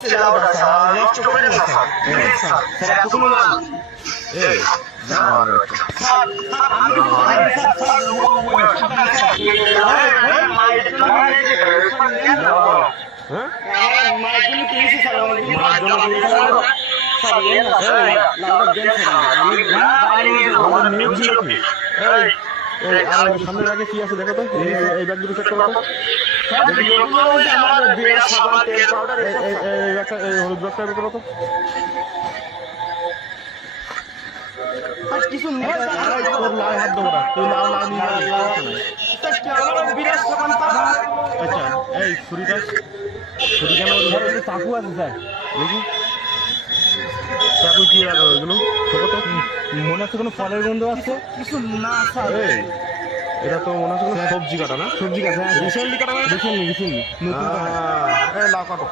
নষ্ট করে না স্যার স্যার এতগুলো মাল এই সামনে আগে কি আছে দেখো তো এই ব্যাগগুলো চেক করো তো হলুদ ব্যাগটা করো তো কিছু হাত দেবো না তুই আচ্ছা এই ছুরিটা ছুরি কেন চাকু আছে স্যার দেখি চাকু কি রাখো এগুলো দেখো তো মনে হচ্ছে কোনো ফলের গন্ধ আছে কিছু না স্যার এটা তো মনে হচ্ছে সবজি কাটা না সবজি কাটা রিসেন্টলি কাটা রিসেন্টলি লাউ কাটো